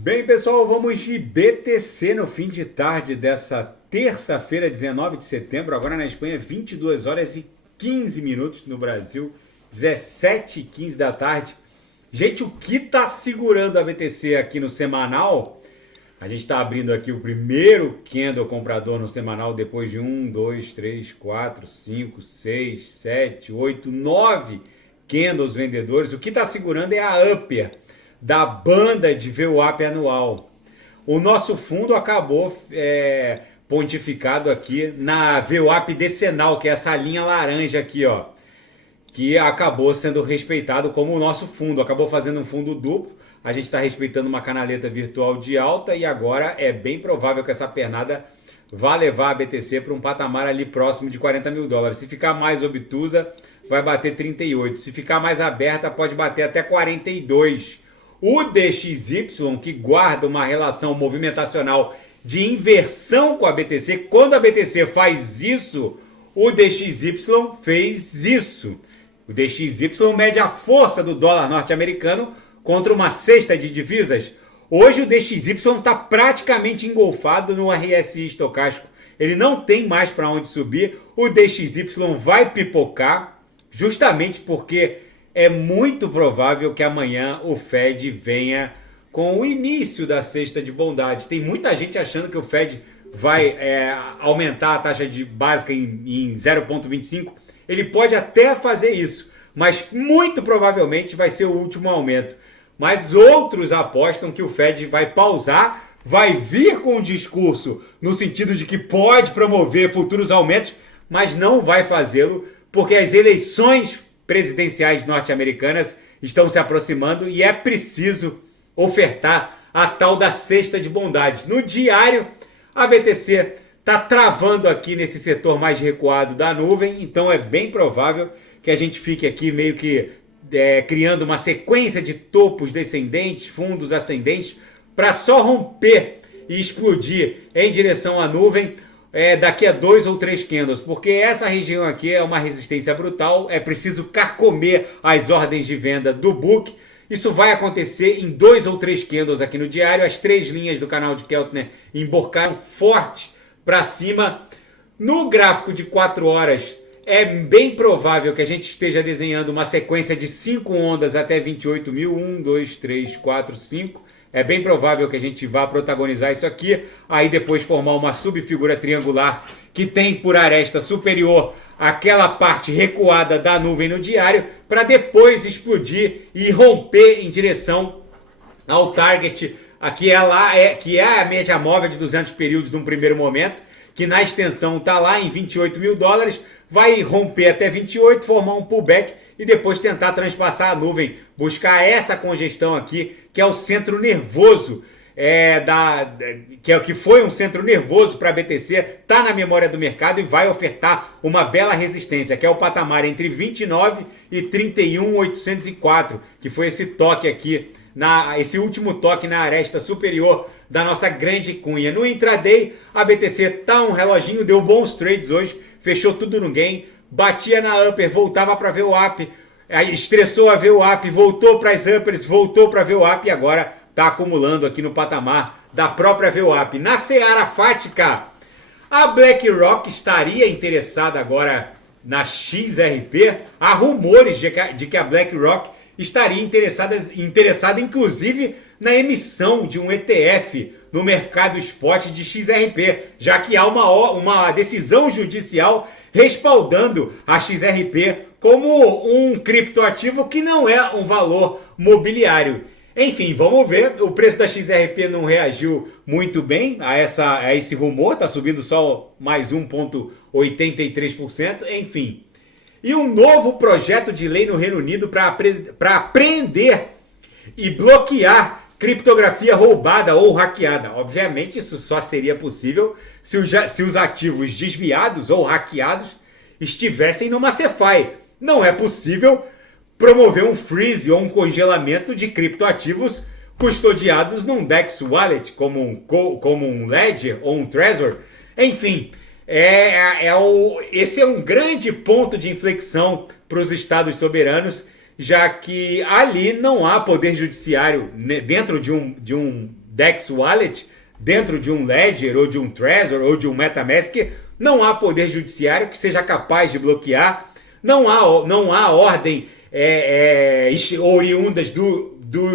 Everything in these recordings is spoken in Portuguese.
Bem, pessoal, vamos de BTC no fim de tarde dessa terça-feira, 19 de setembro. Agora na Espanha, 22 horas e 15 minutos. No Brasil, 17 e 15 da tarde. Gente, o que está segurando a BTC aqui no semanal? A gente está abrindo aqui o primeiro candle comprador no semanal depois de 1, 2, 3, 4, 5, 6, 7, 8, 9 candles vendedores. O que está segurando é a Upper da banda de VWAP anual. O nosso fundo acabou pontificado aqui na VWAP decenal, que é essa linha laranja aqui, ó, que acabou sendo respeitado como o nosso fundo. Acabou fazendo um fundo duplo. A gente está respeitando uma canaleta virtual de alta e agora é bem provável que essa pernada vá levar a BTC para um patamar ali próximo de 40 mil dólares. Se ficar mais obtusa, vai bater 38. Se ficar mais aberta, pode bater até 42. O DXY, que guarda uma relação movimentacional de inversão com a BTC, quando a BTC faz isso, o DXY fez isso. O DXY mede a força do dólar norte-americano contra uma cesta de divisas. Hoje o DXY está praticamente engolfado no RSI estocástico. Ele não tem mais para onde subir. O DXY vai pipocar, justamente porque é muito provável que amanhã o Fed venha com o início da cesta de bondade. Tem muita gente achando que o Fed vai aumentar a taxa de básica em 0,25. Ele pode até fazer isso, mas muito provavelmente vai ser o último aumento. Mas outros apostam que o Fed vai pausar, vai vir com um discurso no sentido de que pode promover futuros aumentos, mas não vai fazê-lo porque as eleições presidenciais norte-americanas estão se aproximando e é preciso ofertar a tal da cesta de bondade. No diário, a BTC está travando aqui nesse setor mais recuado da nuvem, então é bem provável que a gente fique aqui meio que criando uma sequência de topos descendentes, fundos ascendentes, para só romper e explodir em direção à nuvem daqui a 2 ou 3 candles, porque essa região aqui é uma resistência brutal, é preciso carcomer as ordens de venda do book. Isso vai acontecer em 2 ou 3 candles aqui no diário. As 3 linhas do canal de Keltner emborcaram forte para cima. No gráfico de 4 horas, é bem provável que a gente esteja desenhando uma sequência de 5 ondas até 28 mil. 1, 2, 3, 4, 5. É bem provável que a gente vá protagonizar isso aqui. Aí depois formar uma subfigura triangular que tem por aresta superior aquela parte recuada da nuvem no diário, para depois explodir e romper em direção ao target, que é a média móvel de 200 períodos num primeiro momento, que na extensão está lá em 28 mil dólares, vai romper até 28, formar um pullback e depois tentar transpassar a nuvem, buscar essa congestão aqui, que é o centro nervoso, que foi um centro nervoso para a BTC, está na memória do mercado e vai ofertar uma bela resistência, que é o patamar entre 29 e 31.804, que foi esse toque aqui, esse último toque na aresta superior da nossa grande cunha. No intraday, a BTC tá um reloginho, deu bons trades hoje, fechou tudo no gain, batia na upper, voltava para VWAP, estressou a VWAP, voltou para as uppers, voltou para a VWAP e agora está acumulando aqui no patamar da própria VWAP. Na seara fática, a BlackRock estaria interessada agora na XRP. Há rumores de que a BlackRock estaria interessada inclusive na emissão de um ETF no mercado spot de XRP, já que há uma decisão judicial respaldando a XRP como um criptoativo que não é um valor mobiliário. Enfim, vamos ver. O preço da XRP não reagiu muito bem a esse rumor, está subindo só mais 1,83%. Enfim. E um novo projeto de lei no Reino Unido para apreender e bloquear criptografia roubada ou hackeada. Obviamente, isso só seria possível se os ativos desviados ou hackeados estivessem numa CeFi. Não é possível promover um freeze ou um congelamento de criptoativos custodiados num DEX Wallet, como um Ledger ou um Trezor. Enfim, esse é um grande ponto de inflexão para os estados soberanos, já que ali não há poder judiciário, né, dentro de um DEX Wallet dentro de um Ledger ou de um Trezor ou de um MetaMask, não há poder judiciário que seja capaz de bloquear, não há ordem oriundas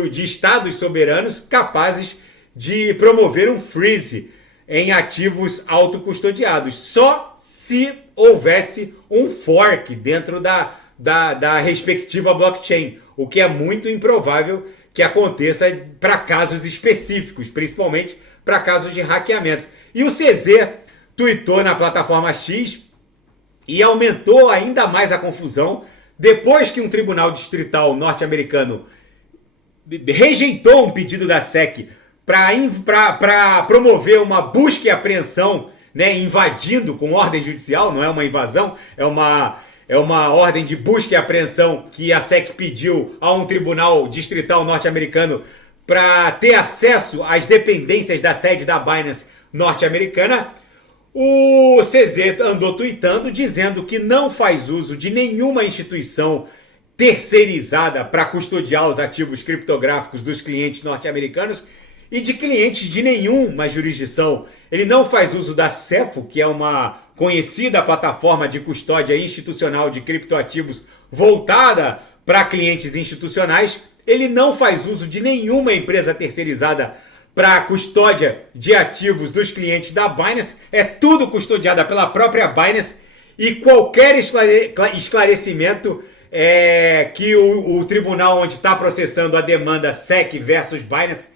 de estados soberanos capazes de promover um freeze em ativos autocustodiados. Só se houvesse um fork dentro da respectiva blockchain, o que é muito improvável que aconteça para casos específicos, principalmente para casos de hackeamento. E o CZ tweetou na plataforma X e aumentou ainda mais a confusão depois que um tribunal distrital norte-americano rejeitou um pedido da SEC para promover uma busca e apreensão, né, invadindo com ordem judicial. Não é uma invasão, é uma ordem de busca e apreensão que a SEC pediu a um tribunal distrital norte-americano para ter acesso às dependências da sede da Binance norte-americana. O CZ andou tweetando dizendo que não faz uso de nenhuma instituição terceirizada para custodiar os ativos criptográficos dos clientes norte-americanos e de clientes de nenhuma jurisdição. Ele não faz uso da Cepho, que é uma conhecida plataforma de custódia institucional de criptoativos voltada para clientes institucionais. Ele não faz uso de nenhuma empresa terceirizada para custódia de ativos dos clientes da Binance. É tudo custodiado pela própria Binance e qualquer esclarecimento que o tribunal onde está processando a demanda SEC versus Binance,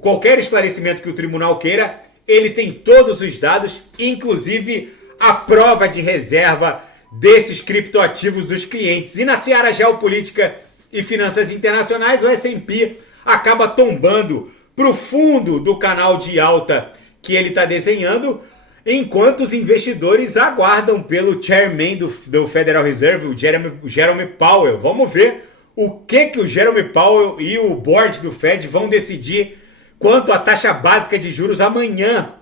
qualquer esclarecimento que o tribunal queira, ele tem todos os dados, inclusive a prova de reserva desses criptoativos dos clientes. E na seara geopolítica e finanças internacionais, o S&P acaba tombando para o fundo do canal de alta que ele está desenhando, enquanto os investidores aguardam pelo chairman do Federal Reserve, o Jerome Powell. Vamos ver o que o Jerome Powell e o board do Fed vão decidir quanto à taxa básica de juros amanhã.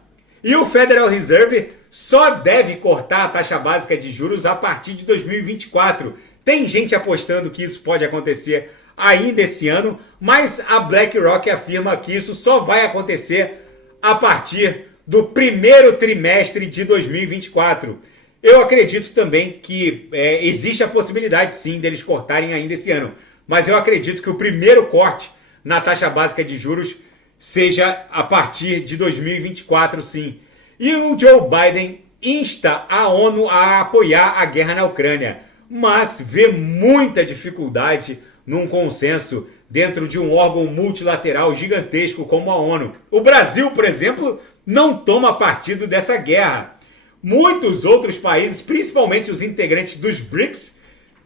E o Federal Reserve só deve cortar a taxa básica de juros a partir de 2024. Tem gente apostando que isso pode acontecer ainda esse ano, mas a BlackRock afirma que isso só vai acontecer a partir do primeiro trimestre de 2024. Eu acredito também que existe a possibilidade, sim, deles cortarem ainda esse ano. Mas eu acredito que o primeiro corte na taxa básica de juros seja a partir de 2024, sim. E o Joe Biden insta a ONU a apoiar a guerra na Ucrânia, mas vê muita dificuldade num consenso dentro de um órgão multilateral gigantesco como a ONU. O Brasil, por exemplo, não toma partido dessa guerra. Muitos outros países, principalmente os integrantes dos BRICS,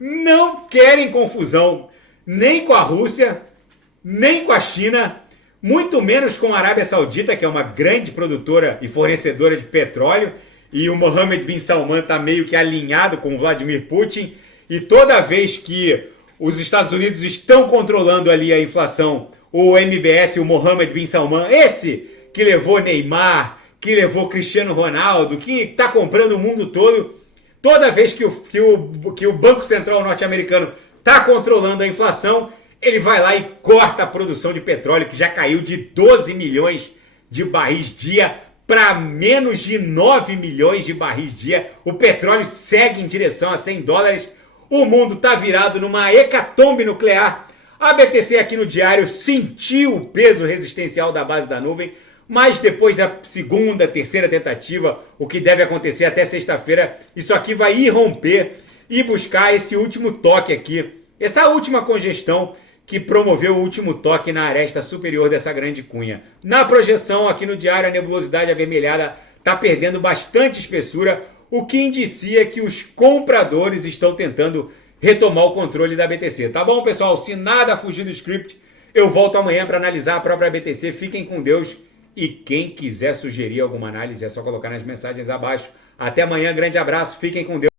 não querem confusão nem com a Rússia, nem com a China, muito menos com a Arábia Saudita, que é uma grande produtora e fornecedora de petróleo, e o Mohammed bin Salman está meio que alinhado com o Vladimir Putin, e toda vez que os Estados Unidos estão controlando ali a inflação, o MBS, o Mohammed bin Salman, esse que levou Neymar, que levou Cristiano Ronaldo, que está comprando o mundo todo, toda vez que o Banco Central norte-americano está controlando a inflação, ele vai lá e corta a produção de petróleo, que já caiu de 12 milhões de barris dia para menos de 9 milhões de barris dia. O petróleo segue em direção a $100. O mundo está virado numa hecatombe nuclear. A BTC aqui no diário sentiu o peso resistencial da base da nuvem, mas depois da segunda, terceira tentativa, o que deve acontecer até sexta-feira, isso aqui vai irromper e buscar esse último toque aqui, essa última congestão que promoveu o último toque na aresta superior dessa grande cunha. Na projeção aqui no diário, a nebulosidade avermelhada está perdendo bastante espessura, o que indicia que os compradores estão tentando retomar o controle da BTC. Tá bom, pessoal? Se nada fugir do script, eu volto amanhã para analisar a própria BTC. Fiquem com Deus e quem quiser sugerir alguma análise é só colocar nas mensagens abaixo. Até amanhã, grande abraço, fiquem com Deus.